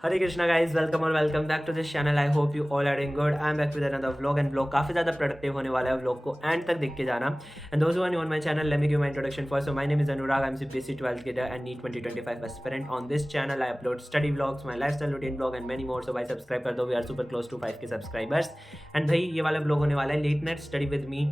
हरे Krishna guys, welcome और welcome back to this channel. I hope you all are doing good. I am back with another vlog and vlog काफी ज्यादा productive होने वाला है। Vlog को and तक देख के जाना। एंड दोस्तों one on my channel, let me give my introduction first. So my name is Anurag. I am CBSE 12th grader and NEET 2025 aspirant. On this channel I upload study vlogs, my lifestyle routine vlog and many more. So भाई subscribe कर दो, we are super close to 5K subscribers. And भाई ये वाला vlog होने वाला है late night study with me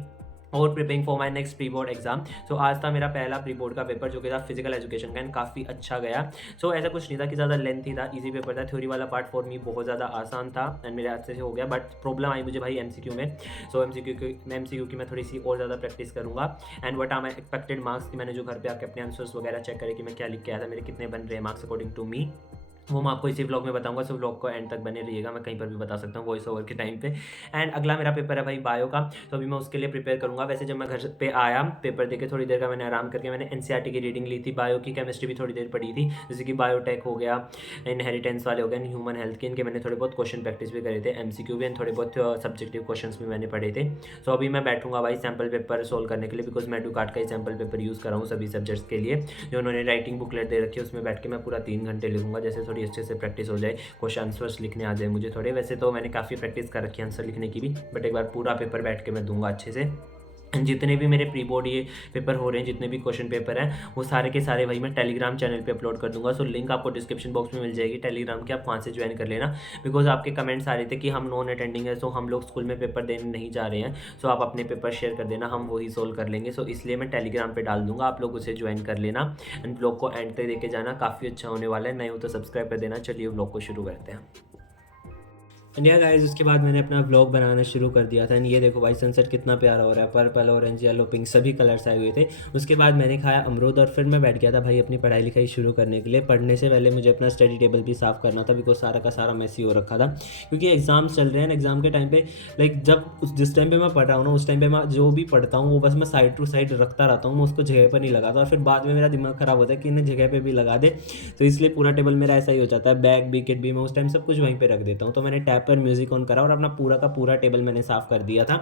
और preparing for my next pre board exam. So आज था मेरा पहला प्री बोर्ड का पेपर जो कि था फिजिकल एजुकेशन का एंड काफ़ी अच्छा गया। सो ऐसा कुछ नहीं था कि ज़्यादा लेंथी था, इजी पेपर था। थ्योरी वाला पार्ट फॉर मी बहुत ज़्यादा आसान था एंड मेरे अच्छे से हो गया, बट प्रॉब्लम आई मुझे भाई एमसीक्यू में। सो एमसीक्यू की मैं थोड़ी सी और ज़्यादा प्रैक्टिस करूँगा। And what are my expected marks कि मैंने जो घर पे आके अपने आंसर्स वगैरह चेक करे कि मैं क्या लिख के आया था, मेरे कितने बन रहे हैं मार्क्स अकॉर्डिंग टू मी, वो मैं आपको इसी व्लॉग में बताऊंगा। सो व्लॉग को एंड तक बने रहिएगा, मैं कहीं पर भी बता सकता हूँ वॉइस ओवर के टाइम पे। एंड अगला मेरा पेपर है भाई बायो का, तो अभी मैं उसके लिए प्रिपेयर करूंगा। वैसे जब मैं घर पे आया पेपर देके थोड़ी देर का मैंने आराम करके मैंने एनसीईआरटी की रीडिंग ली थी, बायो की, केमिस्ट्री भी थोड़ी देर पढ़ी थी, जैसे कि बायोटेक हो गया, इनहेरिटेंस वाले हो गए, ह्यूमन हेल्थ के, इनके मैंने थोड़े बहुत क्वेश्चन प्रैक्टिस भी करे थे, एमसीक्यू भी एंड थोड़े बहुत सब्जेक्टिव क्वेश्चन भी मैंने पढ़े थे। सो अभी मैं बैठूंगा भाई सैम्पल पेपर सोल्व करने के लिए, बिकॉज मैं एडुकार्ट का ही सैम्पल पेपर यूज़ कर रहा हूँ सभी सब्जेक्ट्स के लिए। जो उन्होंने राइटिंग बुकलेट दे रखी है उसमें बैठ के मैं पूरा 3 घंटे लिखूंगा, जैसे थोड़ी अच्छे से प्रैक्टिस हो जाए, क्वेश्चन आंसर्स लिखने आ जाए मुझे थोड़े। वैसे तो मैंने काफ़ी प्रैक्टिस कर रखी है आंसर लिखने की भी, बट एक बार पूरा पेपर बैठ के मैं दूंगा अच्छे से। जितने भी मेरे प्री बोर्ड ये पेपर हो रहे हैं, जितने भी क्वेश्चन पेपर हैं, वो सारे के सारे भाई मैं टेलीग्राम चैनल पे अपलोड कर दूंगा। सो लिंक आपको डिस्क्रिप्शन बॉक्स में मिल जाएगी टेलीग्राम की, आप वहाँ से ज्वाइन कर लेना। बिकॉज आपके कमेंट्स आ रहे थे कि हम नॉन अटेंडिंग है, सो हम लोग स्कूल में पेपर देने नहीं जा रहे हैं। सो आप अपने पेपर शेयर कर देना, हम वही सोल्व कर लेंगे। सो इसलिए मैं टेलीग्राम पे डाल दूंगा, आप लोग उसे ज्वाइन कर लेना एंड ब्लॉग को एंड तक देके जाना, काफ़ी अच्छा होने वाला है। नए हो तो सब्सक्राइब कर देना। चलिए ब्लॉग को शुरू करते हैं। एंड या गाइस, उसके बाद मैंने अपना व्लॉग बनाना शुरू कर दिया था। एंड ये देखो भाई सनसेट कितना प्यारा हो रहा है, पर्पल ऑरेंज येलो पिंक सभी कलर्स आए हुए थे। उसके बाद मैंने खाया अमरूद और फिर मैं बैठ गया था भाई अपनी पढ़ाई लिखाई शुरू करने के लिए। पढ़ने से पहले मुझे अपना स्टडी टेबल भी साफ़ करना था, बिकॉज सारा का सारा मैसी हो रखा था, क्योंकि एग्जाम्स चल रहे हैं। एग्जाम के टाइम पे लाइक जब जिस टाइम पे मैं पढ़ रहा हूँ ना, उस टाइम पे मैं जो भी पढ़ता हूँ वो बस मैं साइड टू साइड रखता रहता हूँ, मैं उसको जगह पर नहीं लगाता, और फिर बाद में मेरा दिमाग ख़राब होता है कि इन्हें जगह पर भी लगा दे। तो इसलिए पूरा टेबल मेरा ऐसा ही हो जाता है, बैग भी किट भी मैं उस टाइम सब कुछ वहीं पर रख देता हूँ। तो मैंने टैब पर म्यूजिक ऑन करा और अपना पूरा का पूरा टेबल मैंने साफ कर दिया था।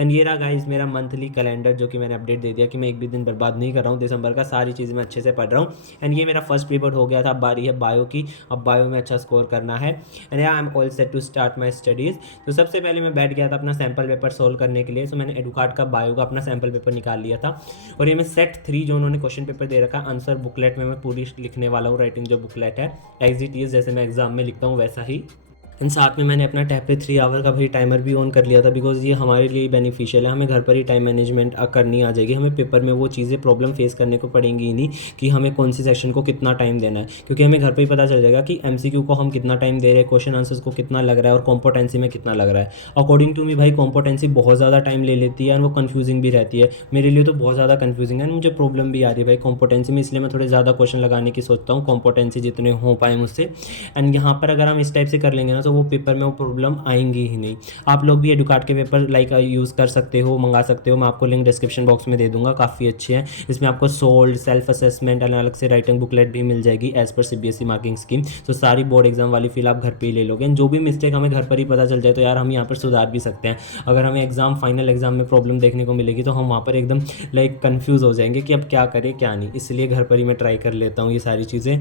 एंड ये रहा गाइस मेरा मंथली कैलेंडर, जो कि मैंने अपडेट दे दिया कि मैं एक भी दिन बर्बाद नहीं कर रहा हूँ दिसंबर का, सारी चीज़ें मैं अच्छे से पढ़ रहा हूँ। एंड ये मेरा फर्स्ट पेपर हो गया था। अब बारी है बायो की, अब बायो में अच्छा स्कोर करना है। And I am all set to start my studies. तो सबसे पहले मैं बैठ गया था अपना सैम्पल पेपर सोल्व करने के लिए। सो मैंने एडुकार्ट का बायो का अपना सैम्पल पेपर निकाल लिया था, और ये मैं सेट 3 जो उन्होंने क्वेश्चन पेपर दे रखा, आंसर बुकलेट में मैं पूरी लिखने वाला हूँ। राइटिंग जो बुकलेट है एज इट इज़, जैसे मैं एग्जाम में लिखता हूँ वैसा ही। एंड साथ में मैंने अपना टैब पे 3 आवर का भाई टाइमर भी ऑन कर लिया था, बिकॉज ये हमारे लिए बेनिफिशियल है। हमें घर पर ही टाइम मैनेजमेंट करनी आ जाएगी, हमें पेपर में वो चीज़ें प्रॉब्लम फेस करने को पड़ेंगी ही नहीं कि हमें कौन सी सेक्शन को कितना टाइम देना है, क्योंकि हमें घर पर ही पता चल जाएगा कि एमसीक्यू को हम कितना टाइम दे रहे हैं, क्वेश्चन आंसर्स को कितना लग रहा है और कॉम्पोटेंसी में कितना लग रहा है। अकॉर्डिंग टू मी भाई कॉम्पोटेंसी बहुत ज़्यादा टाइम ले लेती है एंड वो कन्फ्यूजिंग भी रहती है। मेरे लिए तो बहुत ज़्यादा कन्फ्यूजिंग है एंड मुझे प्रॉब्लम भी आ रही है भाई कॉम्पोटेंसी में, इसलिए मैं थोड़े ज़्यादा क्वेश्चन लगाने की सोचता हूँ, कॉम्पोटेंसी जितने हो पाए मुझसे। एंड यहाँ पर अगर हम इस टाइप से कर लेंगे ना, तो वो पेपर में वो प्रॉब्लम आएंगी ही नहीं। आप लोग भी एडुकार्ट के पेपर लाइक यूज़ कर सकते हो, मंगा सकते हो, मैं आपको लिंक डिस्क्रिप्शन बॉक्स में दे दूंगा, काफ़ी अच्छे हैं। इसमें आपको सोल्ड सेल्फ असेसमेंट एंड अलग से राइटिंग बुकलेट भी मिल जाएगी as per CBSE marking scheme. तो सारी बोर्ड एग्जाम वाली फील आप घर पे ही ले लोगे, जो भी मिस्टेक हमें घर पर ही पता चल जाए तो यार हम यहाँ पर सुधार भी सकते हैं। अगर हमें एग्जाम फाइनल एग्जाम में प्रॉब्लम देखने को मिलेगी तो हम वहाँ पर एकदम लाइक कन्फ्यूज़ हो जाएंगे कि अब क्या करें क्या नहीं, इसलिए घर पर ही मैं ट्राई कर लेता हूँ ये सारी चीज़ें।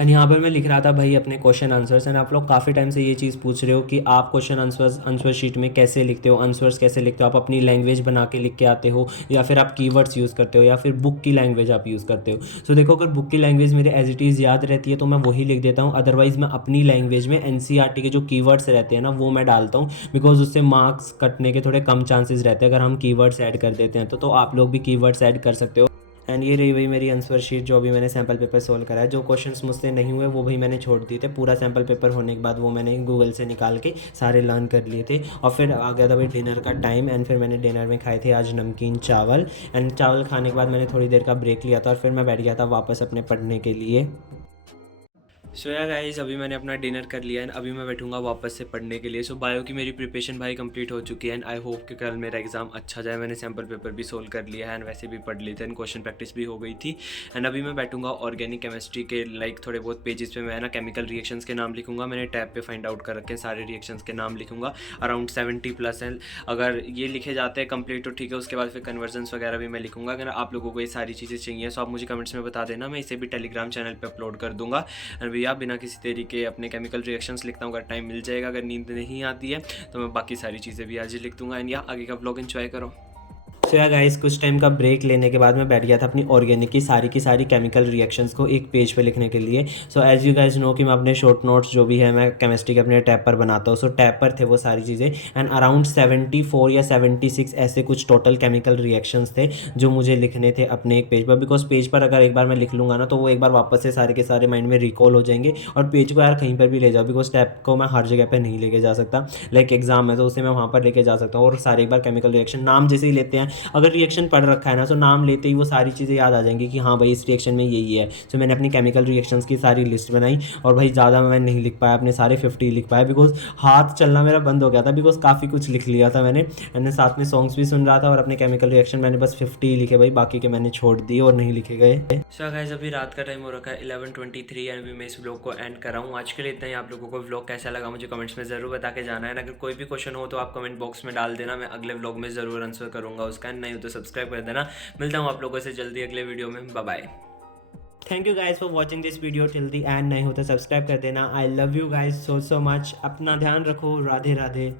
एंड यहाँ पर मैं लिख रहा था भाई अपने क्वेश्चन आंसर्स। एंड आप लोग काफ़ी टाइम से ये चीज़ पूछ रहे हो कि आप क्वेश्चन आंसर शीट में कैसे लिखते हो, आंसर्स कैसे लिखते हो, आप अपनी लैंग्वेज बना के लिख के आते हो या फिर आप कीवर्ड्स यूज़ करते हो या फिर बुक की लैंग्वेज आप यूज़ करते हो। सो देखो, अगर बुक की लैंग्वेज मेरे एज इट इज़ याद रहती है तो मैं वही लिख देता हूँ, अदरवाइज़ मैं अपनी लैंग्वेज में एनसीईआरटी के जो कीवर्ड्स रहते हैं ना वो मैं डालता हूँ, बिकॉज उससे मार्क्स कटने के थोड़े कम चांसेस रहते हैं अगर हम कीवर्ड्स ऐड कर देते हैं तो आप लोग भी कीवर्ड्स ऐड कर सकते हो। एंड ये रही भाई मेरी आंसर शीट, जो अभी मैंने सैम्पल पेपर सोल्व करा है। जो क्वेश्चंस मुझसे नहीं हुए वो भाई मैंने छोड़ दिए थे, पूरा सैम्पल पेपर होने के बाद वो मैंने गूगल से निकाल के सारे लर्न कर लिए थे। और फिर आ गया था भाई डिनर का टाइम। एंड फिर मैंने डिनर में खाए थे आज नमकीन चावल। एंड चावल खाने के बाद मैंने थोड़ी देर का ब्रेक लिया था और फिर मैं बैठ गया था वापस अपने पढ़ने के लिए। सो या गाइस, अभी मैंने अपना डिनर कर लिया है, अभी मैं बैठूंगा वापस से पढ़ने के लिए। सो बायो की मेरी प्रिपरेशन भाई कंप्लीट हो चुकी है एंड आई होप कि कल मेरा एग्जाम अच्छा जाए। मैंने सैम्पल पेपर भी सोल्व कर लिया है एंड वैसे भी पढ़ लिए थे एंड क्वेश्चन प्रैक्टिस भी हो गई थी। एंड अभी मैं बैठूंगा ऑर्गेनिक केमिस्ट्री के लाइक थोड़े बहुत पेजेस पे मैं ना केमिकल रिएक्शंस के नाम लिखूंगा। मैंने टैब पे फाइंड आउट कर रखे हैं, सारे रिएक्शंस के नाम लिखूंगा, अराउंड 70+ हैं। अगर ये लिखे जाते हैं कंप्लीट तो ठीक है, उसके बाद फिर कन्वर्जन्स वगैरह भी मैं लिखूंगा। अगर आप लोगों को ये सारी चीज़ें चाहिए तो आप मुझे कमेंट्स में बता देना, मैं इसे भी टेलीग्राम चैनल पर अपलोड कर दूंगा। एंड वी या बिना किसी तरीके अपने केमिकल रिएक्शंस लिखता हूँ। अगर टाइम मिल जाएगा, अगर नींद नहीं आती है तो मैं बाकी सारी चीज़ें भी आज ही लिख दूँगा। एंड या आगे का व्लॉग एंजॉय करो। सो या गाइस, कुछ टाइम का ब्रेक लेने के बाद मैं बैठ गया था अपनी ऑर्गेनिक की सारी केमिकल रिएक्शंस को एक पेज पे लिखने के लिए। So as you guys know कि मैं अपने शॉर्ट नोट्स जो भी है मैं केमिस्ट्री के अपने टैब पर बनाता हूँ। सो टैब पर थे वो सारी चीज़ें एंड अराउंड 74 या 76 ऐसे कुछ टोटल केमिकल रिएक्शंस थे जो मुझे लिखने थे अपने एक पेज पर। बिकॉज पेज पर अगर एक बार मैं लिख लूँगा ना तो वो एक बार वापस से सारे के सारे माइंड में रिकॉल हो जाएंगे और पेज को यार कहीं पर भी ले जाओ, बिकॉज टैब को मैं हर जगह पर नहीं लेके जा सकता। लाइक एग्जाम है तो उसे मैं वहाँ पर लेके जा सकता हूँ और सारे एक बार केमिकल रिएक्शन नाम जैसे ही लेते हैं, अगर रिएक्शन पढ़ रखा है ना तो नाम लेते ही वो सारी चीज़ें याद आ जाएंगी कि हाँ भाई इस रिएक्शन में यही है। तो मैंने अपनी केमिकल रिएक्शंस की सारी लिस्ट बनाई और भाई ज़्यादा मैं नहीं लिख पाया, अपने सारे 50 लिख पाया बिकॉज हाथ चलना मेरा बंद हो गया था, बिकॉज काफ़ी कुछ लिख लिया था मैंने साथ में सॉन्ग्स भी सुन रहा था और अपने केमिकल रिएक्शन मैंने बस 50 ही लिखे भाई, बाकी के मैंने छोड़ दिए और नहीं लिखे गए। सो गाइस, अभी रात का टाइम हो रखा है 11:23 एंड अभी मैं इस व्लॉग को एंड कर रहा हूँ। आज के लिए इतना ही। आप लोगों को व्लॉग कैसा लगा मुझे कमेंट्स में ज़रूर बता के जाना है। अगर कोई भी क्वेश्चन हो तो आप कमेंट बॉक्स में डाल देना, मैं अगले व्लॉग में ज़रूर आंसर करूँगा उसका। नहीं हो तो सब्सक्राइब कर देना। मिलता हूँ आप लोगों से जल्दी अगले वीडियो में। Bye bye. Thank you guys for watching this video till the end. नहीं हो तो सब्सक्राइब कर देना। I love you guys so much. अपना ध्यान रखो। राधे राधे।